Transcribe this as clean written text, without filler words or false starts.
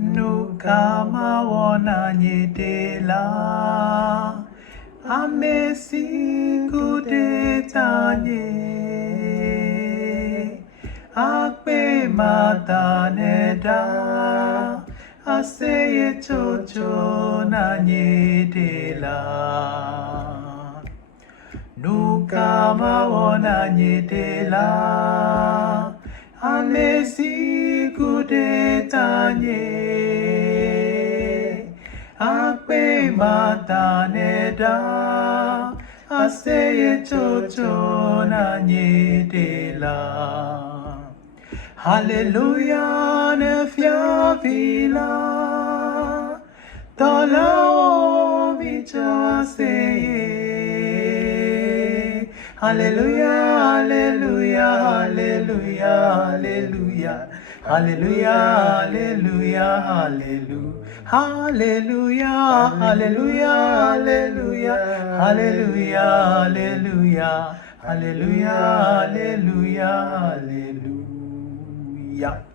Nukama wana nyedela Amesingu de tanye Akpe mataneda Aseye chocho na nyedela Nukama wana nyedela Amesingu de tanye Akpe mataneda Aseye chocho na nyedela Hallelujah nefya vila Tola o micho aseye Hallelujah, hallelujah, hallelujah, hallelujah Hallelujah, hallelujah, hallelujah Hallelujah, hallelujah, hallelujah Hallelujah, hallelujah, hallelujah, hallelujah, hallelujah